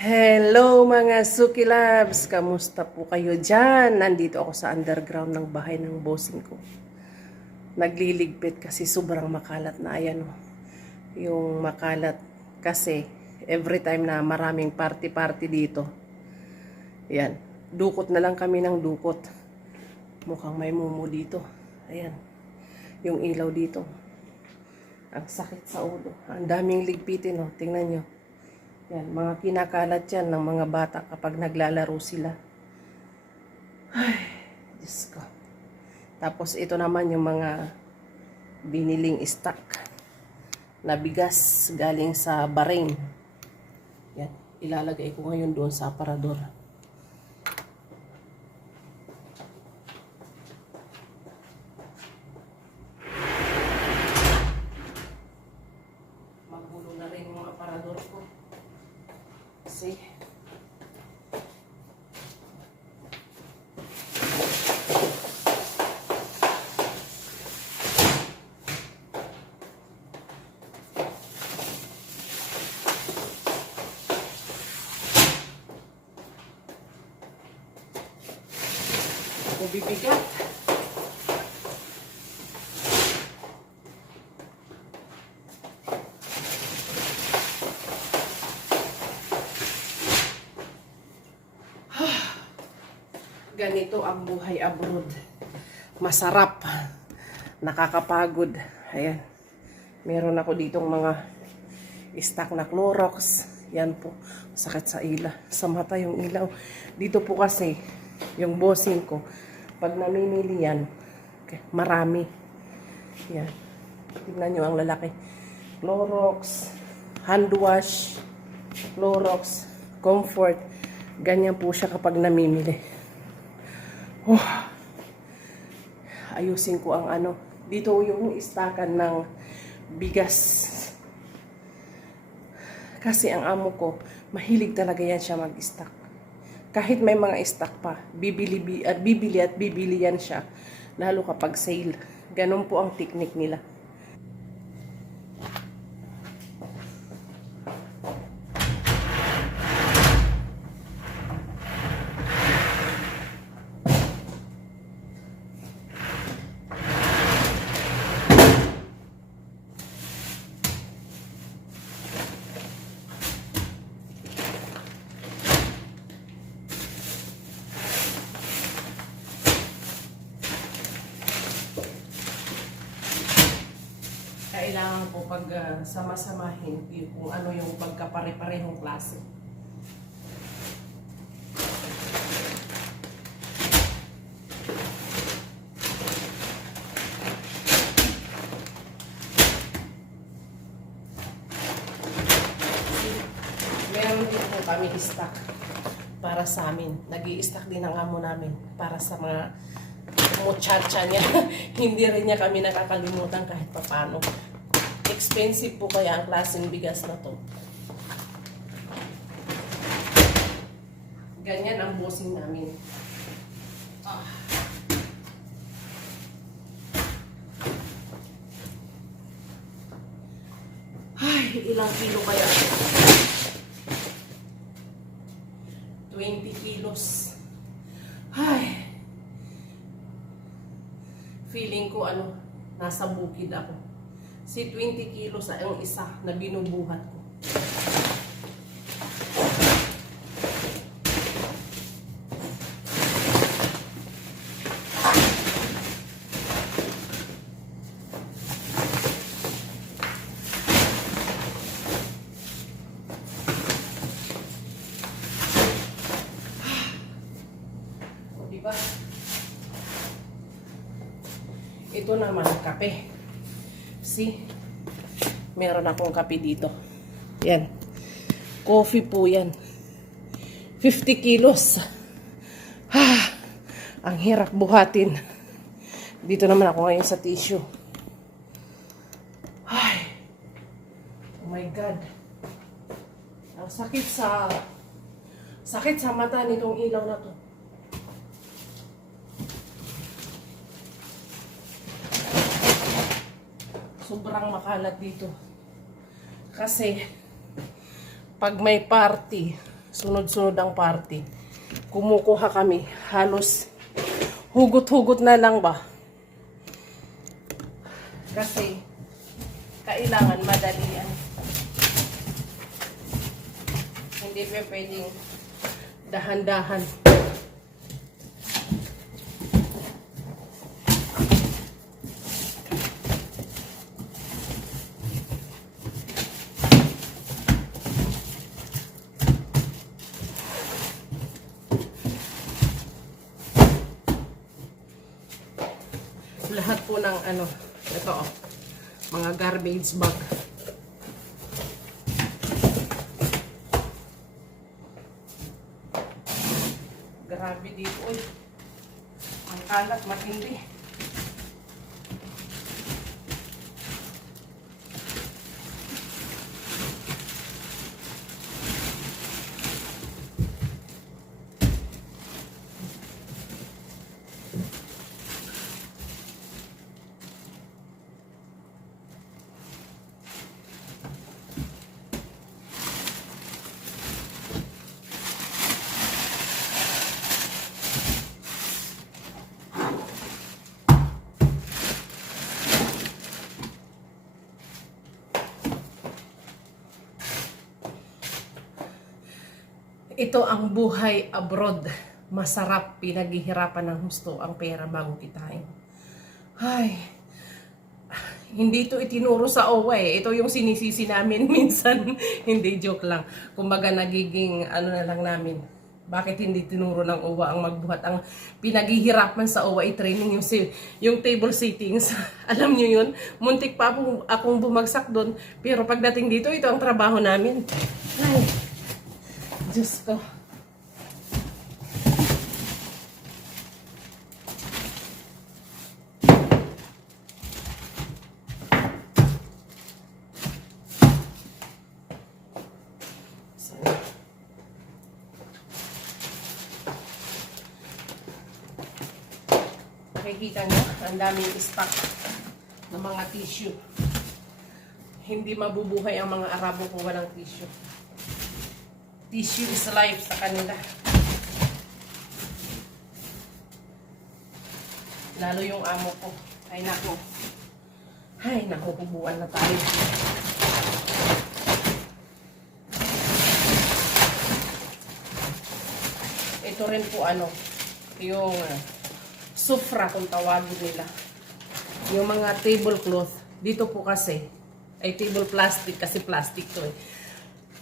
Hello mga Suki Labs! Kamusta po kayo dyan? Nandito ako sa underground ng bahay ng bossing ko. Nagliligpit kasi sobrang makalat na. Ayan o. Yung makalat kasi every time na maraming party-party dito. Ayan. Dukot na lang kami ng dukot. Mukhang may mumu dito. Ayan. Yung ilaw dito. Ang sakit sa ulo. Ang daming ligpitin o. Tingnan nyo. Yan, mga kinakalat yan ng mga bata kapag naglalaro sila. Ay, Diyos ko. Tapos ito naman yung mga biniling stock na bigas galing sa Bahrain. Yan, ilalagay ko ngayon doon sa aparador. Magulo na rin yung aparador ko. See? Ako bibigat. Ganito ang buhay abroad. Masarap. Nakakapagod. Ayan. Meron ako ditong mga stock na Clorox. Yan po. Sakit sa ila. Sa mata yung ilaw. Dito po kasi yung bossing ko. Pag namimili yan, okay, marami. Yan. Tignan nyo ang lalaki. Clorox, hand wash, Clorox, Comfort. Ganyan po siya kapag namimili. Ayusin ko ang ano. Dito yung istakan ng bigas. Kasi ang amo ko, mahilig talaga yan siya mag-stock. Kahit may mga stock pa, bibili at bibili yan siya. Lalo kapag sale. Ganun po ang technique nila. Kailangan po pag sama-samahin kung ano yung pagkapare-parehong klase. Meron din po kami stock para sa amin. Nag-i-stock din ang amo namin para sa mga muchacha niya. Hindi rin niya kami nakakalimutan kahit papano. Expensive po kaya ang klaseng bigas na to. Ganyan ang bossing namin. Ay, ilang kilo kaya? 20 kilos. Ay. Feeling ko nasa bukid ako. Si 20 kilos ang isa na binubuhat ko. Diba? Ito naman, kape. See? Meron akong kape dito. Yan. Coffee po yan. 50 kilos. Ang hirap buhatin. Dito naman ako ngayon sa tissue. Ay. Oh my God. Ang sakit sa mata nitong ilaw na to. Sobrang makalat dito. Kasi pag may party, Sunod-sunod ang party. Kumukuha kami. Halos hugot-hugot na lang ba? Kasi kailangan madali yan. Hindi pa pwedeng dahan-dahan. Lahat po ng ano, ito oh, mga garbage bag. Grabe dito, uy. Ang kalat, matindi. Ito ang buhay abroad. Masarap, pinaghihirapan ng husto ang pera bago kitain. Ay, hindi ito itinuro sa OWA eh. Ito yung sinisisi namin minsan. Hindi, joke lang. Kumbaga nagiging ano na lang namin. Bakit hindi tinuro ng OWA ang magbuhat? Ang pinaghihirapan sa OWA i-training yung table sittings. Alam nyo yun? Muntik pa akong bumagsak doon. Pero pagdating dito, ito ang trabaho namin. Ay, Diyos ko. Nakikita nyo, ang daming stock ng mga tissue. Hindi mabubuhay ang mga Arabo kung walang tissue. Tissue is life sa kanila. Lalo yung amo ko. Ay nako. Ay nako, kubuan na tayo. Ito rin po ano, yung sufra kung tawagin nila. Yung mga tablecloth. Dito po kasi, ay table plastic kasi plastic to eh.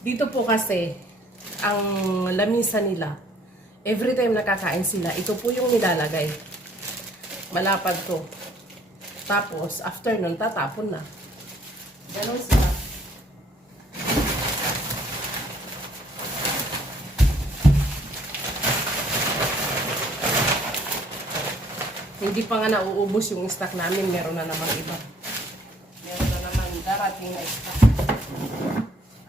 Dito po kasi, ang lamisa nila, every time nakakain sila, ito po yung nilalagay. Malapad to. Tapos, after nun, tatapon na. Ganon sila. Hindi pa nga nauubos yung stock namin, meron na namang iba. Meron na naman darating na stock.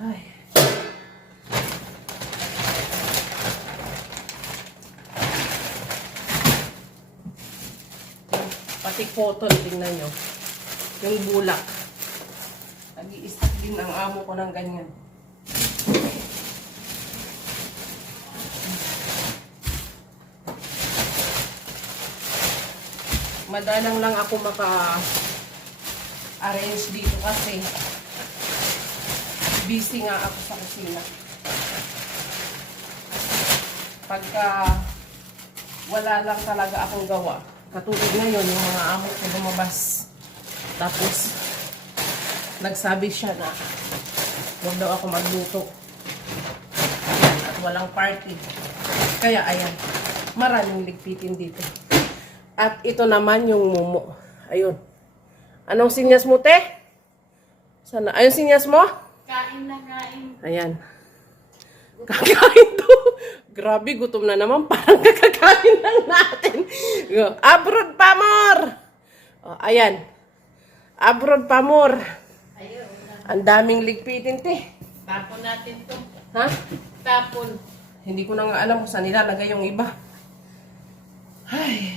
Ay. Pati cotton, tingnan nyo. Yung bulak. Nag-i-stock din ang amo ko ng ganyan. Madalang lang ako maka-arrange dito kasi busy nga ako sa kusina. Pagka wala lang talaga akong gawa, katulad ngayon, yung mga amo ko lumabas. Tapos, nagsabi siya na huwag daw ako magluto. At walang party. Kaya, ayan, maraming ligpitin dito. At ito naman yung mumo. Ayun. Anong sinyas mo, te? Sana. Ayun sinyas mo? Kain na kain. Ayan. Kakain to. Grabe, gutom na naman. Parang kakakain lang natin. Abroad pa, more! Oh, ayan. Abroad pa, more. Ayun. Ang daming ligpitin, te. Tapon natin to. Ha? Tapon. Hindi ko na nga alam kung saan nilalagay yung iba. Ay.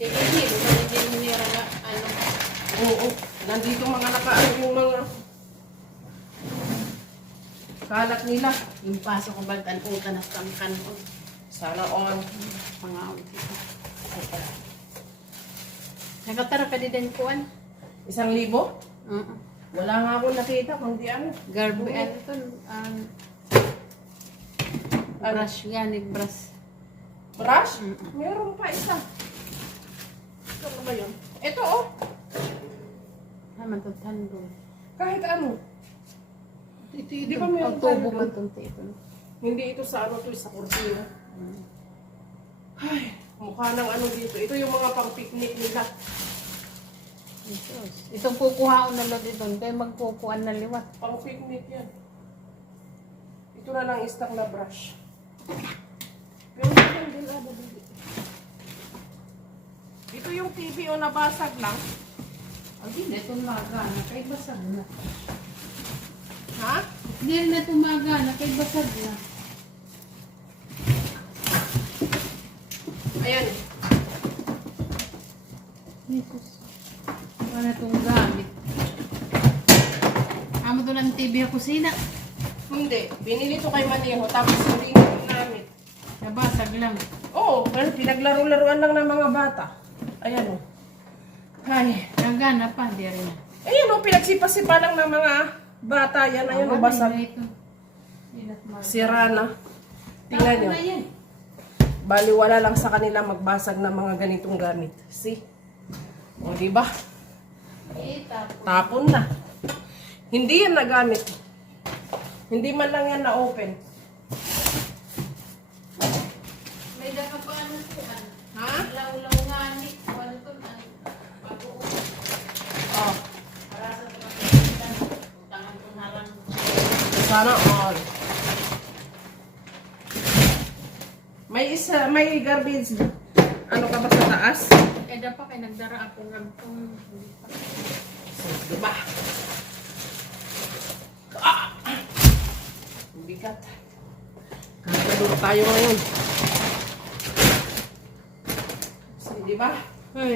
Sige, hindi mo nira nga, ano. Oo. Nandito mga nakaan yung mga... kalat nila. Yung pasok ko baltan utan na tangkan ko. Sana all. Pangawit ito. Nakatara ka din kuan? 1,000? Oo. Wala nga ako nakita, kundi ano. Garbi, ano ito? Brush yan, brush. Brush? Mm-mm. Meron pa isa. Ano ba yun? Ito oh. Naman ito, tando. Kahit ano. Ito, Di ba meron tubo tando? man ito. Hindi ito sa ano to, sa kurtina. Ay, mukha ng ano dito. Ito yung mga pang-picnic nila. Itong kukuhaon na lang dito, kaya magkukuhan na liwat. Pang-picnic yan. Ito na lang stock na brush. Pero hindi lang din. Ito yung TV o nabasag lang. Hindi na itong magana, kay basag na. Ha? Hindi rin na itong magana, kay basag na. Ayan. Jesus. Ano itong gamit? Amo doon ang TV sa kusina. Hindi. Binili to kay Maniho. Tapos hindi ko ginamit. Nabasag lang. Oo. Well, pinaglaro-laruan lang ng mga bata. Ayan o. Ay. Nagana pa, hindi rin. Ayan o. Pinagsipa-sipa lang ng mga bata. Yan. Ayan o. Basag. Sira na. Tingnan nyo. Baliwala lang sa kanila magbasag ng mga ganitong gamit. See? O, diba? Tapon na. Hindi yan nagamit. Hindi man lang yan na-open. May daka pa ano siya. Ha? Law-law nga ni. Ano to na? Pag-uwi. Oh. Para sa pagkakitan. Utangan ko na lang. Sana all. May garbage. Ano ka ba sa taas? Eh, dapat kay nagdara ako ragtong. Diba? Ah! Bigat. Kakaduro tayo ngayon. Diba? Ay.